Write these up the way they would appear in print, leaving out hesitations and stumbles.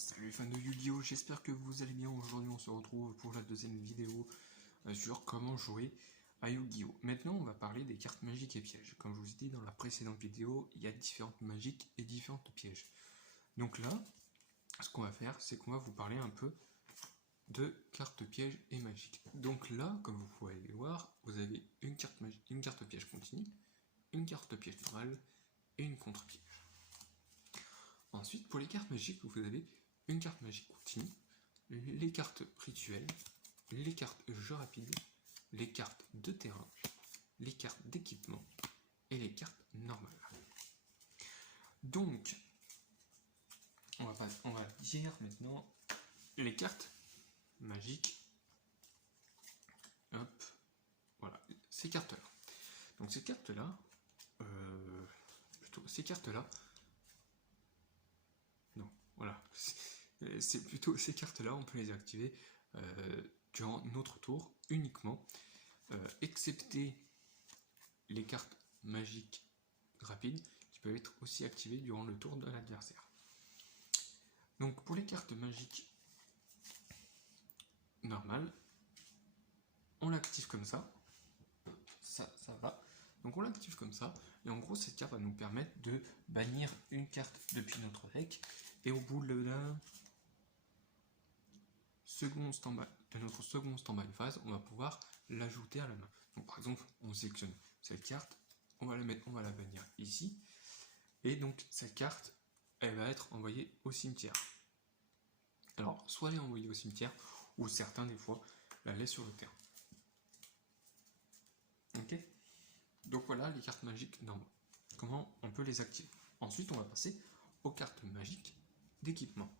Salut fans de Yu-Gi-Oh! J'espère que vous allez bien. Aujourd'hui on se retrouve pour la deuxième vidéo sur comment jouer à Yu-Gi-Oh! Maintenant on va parler des cartes magiques et pièges. Comme je vous ai dit dans la précédente vidéo, il y a différentes magiques et différentes pièges. Donc là, ce qu'on va faire, c'est qu'on va vous parler un peu de cartes pièges et magiques. Donc là, comme vous pouvez le voir, vous avez une carte magique, une carte piège continue, une carte piège normale et une contre-piège. Ensuite, pour les cartes magiques, vous avez une carte magique continue, les cartes rituelles, les cartes jeux rapides, les cartes de terrain, les cartes d'équipement et les cartes normales. Donc, on va dire maintenant les cartes magiques. Hop, voilà, ces cartes-là. Donc ces cartes-là, voilà, c'est plutôt ces cartes-là, on peut les activer durant notre tour uniquement, excepté les cartes magiques rapides qui peuvent être aussi activées durant le tour de l'adversaire. Donc pour les cartes magiques normales, on l'active comme ça, ça va. Donc on l'active comme ça, et en gros cette carte va nous permettre de bannir une carte depuis notre deck, et au bout de notre second stand-by phase, on va pouvoir l'ajouter à la main. Donc par exemple, on sélectionne cette carte, on va la bannir ici, et donc cette carte, elle va être envoyée au cimetière. Alors, soit elle est envoyée au cimetière, ou certains des fois la laissent sur le terrain. Ok? Donc voilà les cartes magiques normales. Comment on peut les activer. Ensuite, on va passer aux cartes magiques d'équipement.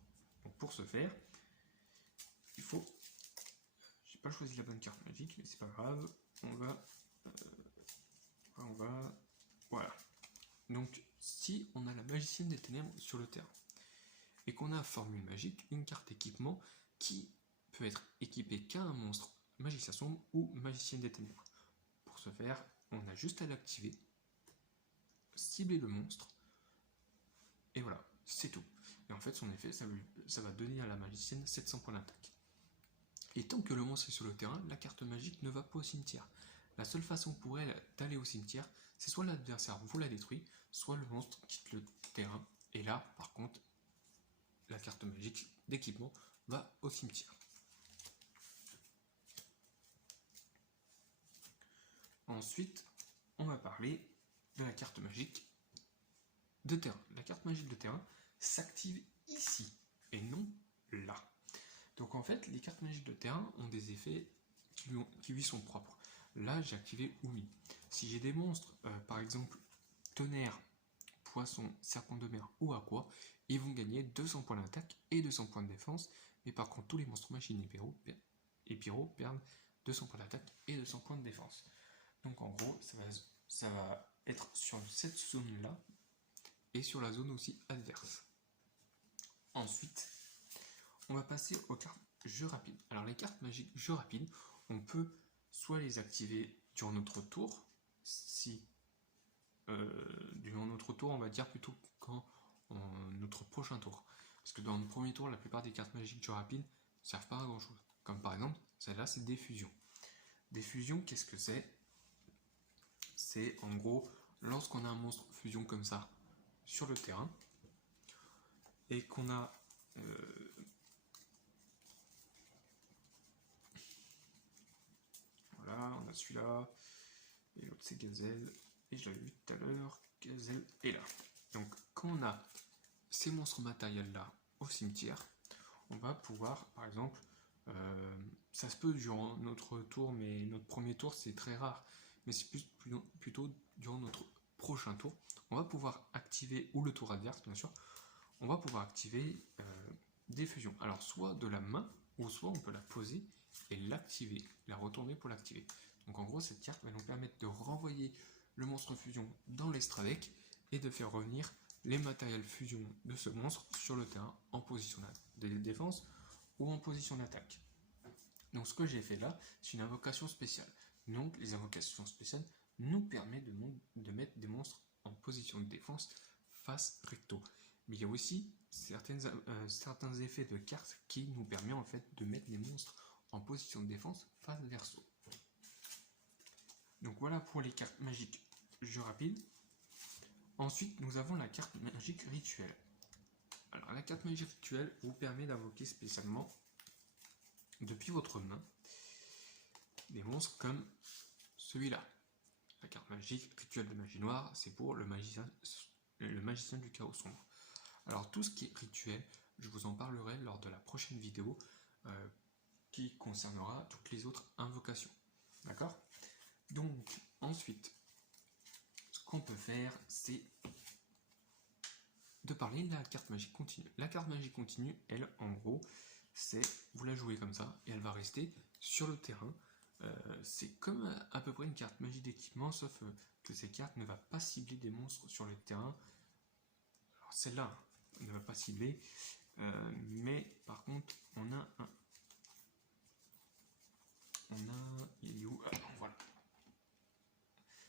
Donc pour ce faire, il faut... J'ai pas choisi la bonne carte magique, mais c'est pas grave. On va... Voilà. Donc, si on a la magicienne des ténèbres sur le terrain, et qu'on a formule magique, une carte équipement qui peut être équipée qu'à un monstre magicien sombre ou magicienne des ténèbres. Pour ce faire, on a juste à l'activer, cibler le monstre, et voilà, c'est tout. Et en fait, son effet, ça va donner à la magicienne 700 points d'attaque. Et tant que le monstre est sur le terrain, la carte magique ne va pas au cimetière. La seule façon pour elle d'aller au cimetière, c'est soit l'adversaire vous la détruit, soit le monstre quitte le terrain. Et là, par contre, la carte magique d'équipement va au cimetière. Ensuite, on va parler de la carte magique de terrain. La carte magique de terrain s'active ici et non là. Donc en fait, les cartes magiques de terrain ont des effets qui lui sont propres. Là, j'ai activé Oumi. Si j'ai des monstres, par exemple tonnerre, poisson, serpent de mer ou aqua, ils vont gagner 200 points d'attaque et 200 points de défense. Mais par contre, tous les monstres machines et pyro perdent 200 points d'attaque et 200 points de défense. Donc en gros, ça va être sur cette zone-là et sur la zone aussi adverse. Ensuite, on va passer aux cartes jeux rapides. Alors les cartes magiques jeux rapides, on peut soit les activer durant notre tour, si durant notre tour, on va dire plutôt quand notre prochain tour. Parce que dans le premier tour, la plupart des cartes magiques jeux rapides ne servent pas à grand chose. Comme par exemple, celle-là, c'est des fusions. Des fusions, qu'est-ce que c'est? C'est en gros, lorsqu'on a un monstre fusion comme ça sur le terrain, et qu'on a voilà, on a celui-là, et l'autre c'est Gazelle, et je l'avais vu tout à l'heure, Gazelle est là. Donc quand on a ces monstres matériels là au cimetière, on va pouvoir, par exemple, ça se peut durant notre tour, mais notre premier tour c'est très rare, mais c'est plutôt durant notre prochain tour, on va pouvoir activer, ou le tour adverse bien sûr, on va pouvoir activer des fusions. Alors soit de la main, ou soit on peut la poser et l'activer, la retourner pour l'activer. Donc en gros, cette carte va nous permettre de renvoyer le monstre fusion dans l'extra deck et de faire revenir les matériels fusion de ce monstre sur le terrain en position de défense ou en position d'attaque. Donc ce que j'ai fait là, c'est une invocation spéciale. Donc les invocations spéciales nous permettent de mettre des monstres en position de défense face recto. Mais il y a aussi certains effets de cartes qui nous permettent en fait de mettre les monstres en position de défense face verso. Donc voilà pour les cartes magiques jeu rapide. Ensuite, nous avons la carte magique rituelle. Alors la carte magique rituelle vous permet d'invoquer spécialement depuis votre main des monstres comme celui-là. La carte magique rituelle de magie noire, c'est pour le magicien du chaos sombre. Alors tout ce qui est rituel, je vous en parlerai lors de la prochaine vidéo qui concernera toutes les autres invocations. D'accord? Donc ensuite, ce qu'on peut faire, c'est de parler de la carte magique continue. La carte magique continue, elle, en gros, c'est vous la jouez comme ça et elle va rester sur le terrain. C'est comme à peu près une carte magie d'équipement, sauf que cette carte ne va pas cibler des monstres sur le terrain. Alors celle-là ne va pas cibler, mais par contre, on a un... il est où? Voilà.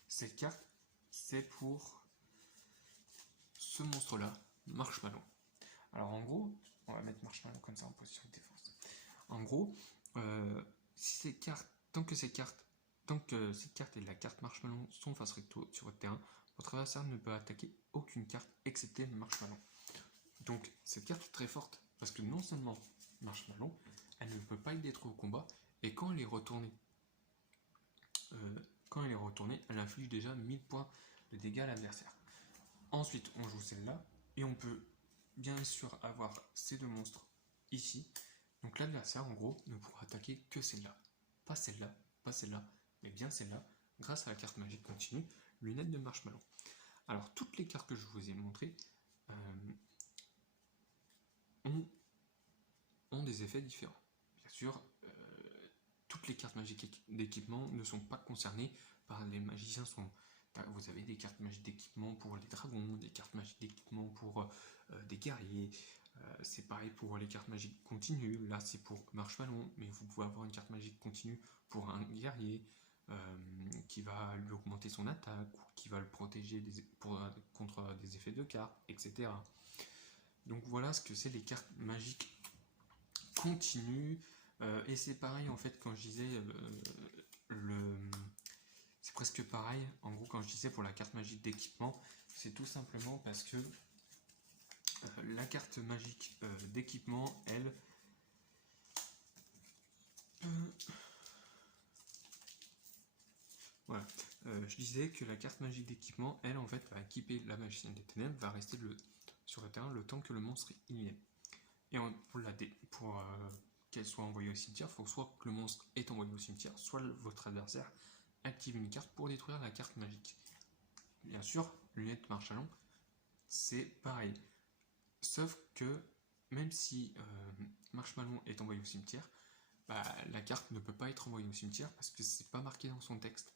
Cette carte, c'est pour ce monstre-là, Marshmallow. Alors en gros, on va mettre Marshmallow comme ça en position de défense. En gros, tant que cette carte et la carte Marshmallow sont face recto sur votre terrain, votre adversaire ne peut attaquer aucune carte excepté Marshmallow. Donc cette carte est très forte parce que non seulement Marshmallow, elle ne peut pas être détruite au combat, et quand elle est retournée, elle inflige déjà 1000 points de dégâts à l'adversaire. Ensuite, on joue celle-là et on peut bien sûr avoir ces deux monstres ici. Donc l'adversaire, en gros, ne pourra attaquer que celle-là. Pas celle-là, pas celle-là, mais bien celle-là, grâce à la carte magique continue, lunette de Marshmallow. Alors, toutes les cartes que je vous ai montrées ont des effets différents. Bien sûr, toutes les cartes magiques d'équipement ne sont pas concernées par les magiciens sombres. Vous avez des cartes magiques d'équipement pour les dragons, des cartes magiques d'équipement pour des guerriers. C'est pareil pour les cartes magiques continues. Là, c'est pour Marshmallow, mais vous pouvez avoir une carte magique continue pour un guerrier qui va lui augmenter son attaque, ou qui va le protéger contre des effets de cartes, etc. Donc voilà ce que c'est les cartes magiques continues. Et c'est pareil en fait quand je disais c'est presque pareil en gros quand je disais pour la carte magique d'équipement, c'est tout simplement parce que la carte magique d'équipement, elle voilà, je disais que la carte magique d'équipement, elle en fait va équiper la magicienne des ténèbres, va rester sur le terrain le temps que le monstre y est. Et pour qu'elle soit envoyée au cimetière, il faut soit que le monstre est envoyé au cimetière, soit votre adversaire active une carte pour détruire la carte magique. Bien sûr, lunette Marshmallow, c'est pareil. Sauf que même si Marshmallow est envoyé au cimetière, la carte ne peut pas être envoyée au cimetière parce que c'est pas marqué dans son texte.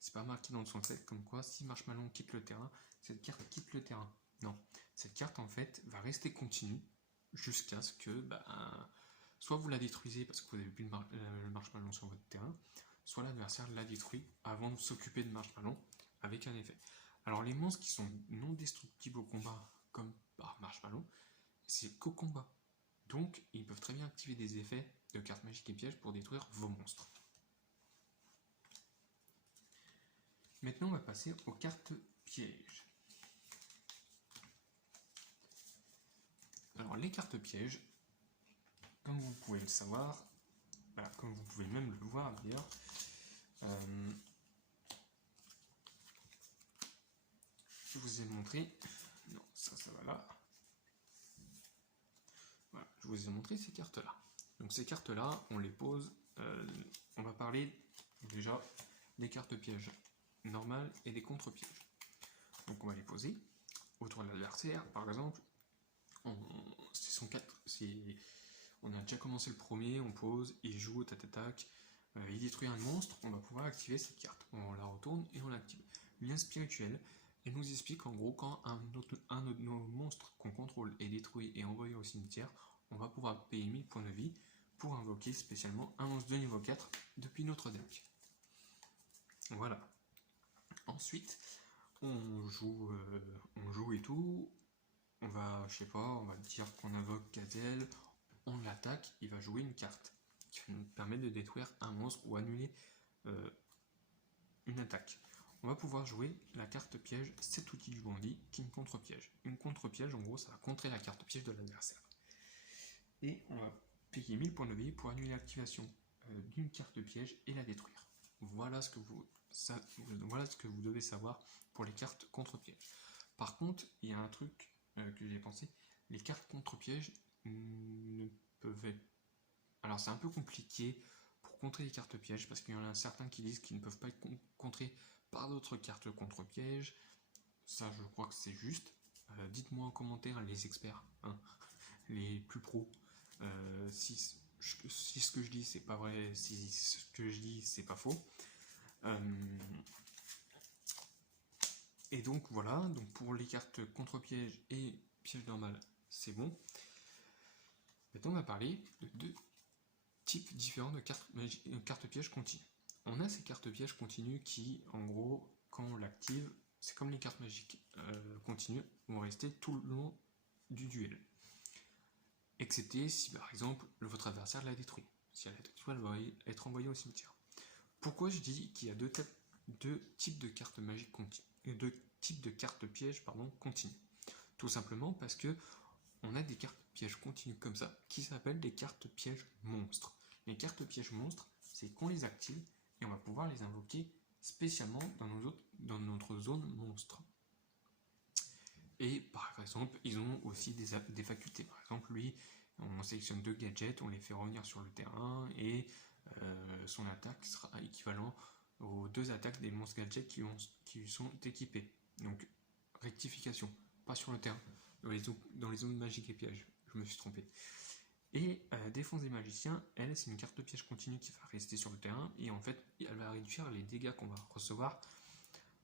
C'est pas marqué dans son texte comme quoi si Marshmallow quitte le terrain, cette carte quitte le terrain. Non, cette carte en fait va rester continue jusqu'à ce que soit vous la détruisez parce que vous avez plus le Marshmallow sur votre terrain, soit l'adversaire la détruit avant de s'occuper de Marshmallow avec un effet. Alors les monstres qui sont non destructibles au combat comme par Marshmallow, c'est qu'au combat. Donc ils peuvent très bien activer des effets de cartes magiques et pièges pour détruire vos monstres. Maintenant on va passer aux cartes pièges. Alors les cartes pièges, comme vous pouvez le savoir, comme vous pouvez même le voir d'ailleurs, je vous ai montré, non ça va là, voilà, je vous ai montré ces cartes là. Donc ces cartes là, on les pose, on va parler déjà des cartes pièges normales et des contre-pièges. Donc on va les poser autour de l'adversaire, par exemple, on a déjà commencé le premier, on pose, il joue, tac, il détruit un monstre, on va pouvoir activer cette carte. On la retourne et on l'active. Lien spirituel, elle nous explique en gros quand un de nos monstres qu'on contrôle est détruit et envoyé au cimetière, on va pouvoir payer 1000 points de vie pour invoquer spécialement un monstre de niveau 4 depuis notre deck. Voilà. Ensuite, on joue et tout. on va, je sais pas, on va dire qu'on invoque Gazelle, on l'attaque, il va jouer une carte qui va nous permettre de détruire un monstre ou annuler une attaque. On va pouvoir jouer la carte piège, cet outil du bandit qui est une contre-piège. Une contre-piège, en gros, ça va contrer la carte piège de l'adversaire. Et on va payer 1000 points de vie pour annuler l'activation d'une carte piège et la détruire. Voilà ce que vous devez savoir pour les cartes contre-piège. Par contre, il y a un truc que j'ai pensé, les cartes contre-piège ne peuvent être... Alors c'est un peu compliqué pour contrer les cartes pièges, parce qu'il y en a certains qui disent qu'ils ne peuvent pas être contrés par d'autres cartes contre-pièges. Ça, je crois que c'est juste. Dites-moi en commentaire, les experts, hein, les plus pros, si ce que je dis c'est pas vrai, si ce que je dis c'est pas faux. Et donc voilà, donc pour les cartes contre-piège et piège normal, c'est bon. Maintenant on va parler de deux types différents de cartes pièges continues. On a ces cartes pièges continues qui, en gros, quand on l'active, c'est comme les cartes magiques continues, vont rester tout le long du duel. Excepté si par exemple votre adversaire l'a détruit. Si elle l'a détruit, elle va être envoyée au cimetière. Pourquoi je dis qu'il y a deux types de cartes magiques continues, deux types de cartes pièges continues? Tout simplement parce que on a des cartes pièges continues comme ça qui s'appellent des cartes pièges monstres. Les cartes pièges monstres, c'est qu'on les active et on va pouvoir les invoquer spécialement dans notre zone monstre. Et par exemple, ils ont aussi des facultés. Par exemple, lui, on sélectionne 2 gadgets, on les fait revenir sur le terrain et son attaque sera équivalent aux 2 attaques des monstres gadgets qui sont équipés. Donc, rectification, pas sur le terrain, dans les zones magiques et pièges, je me suis trompé. Et défense des magiciens, elle, c'est une carte piège continue qui va rester sur le terrain et en fait, elle va réduire les dégâts qu'on va recevoir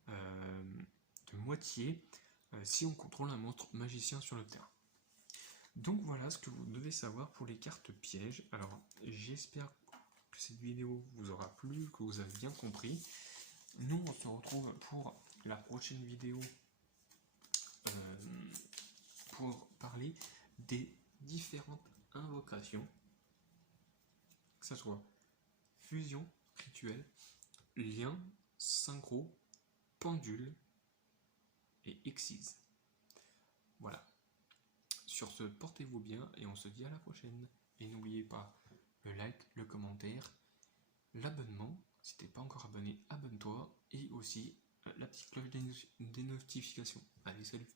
de moitié si on contrôle un monstre magicien sur le terrain. Donc voilà ce que vous devez savoir pour les cartes pièges. Alors j'espère que cette vidéo vous aura plu, que vous avez bien compris. Nous on se retrouve pour la prochaine vidéo pour parler des différentes invocations, que ce soit fusion, rituel, lien, synchro, pendule et exise. Voilà. Sur ce, portez-vous bien et on se dit à la prochaine. Et n'oubliez pas le like, le commentaire, l'abonnement. Si t'es pas encore abonné, abonne-toi. Et aussi la petite cloche des notifications. Allez, salut!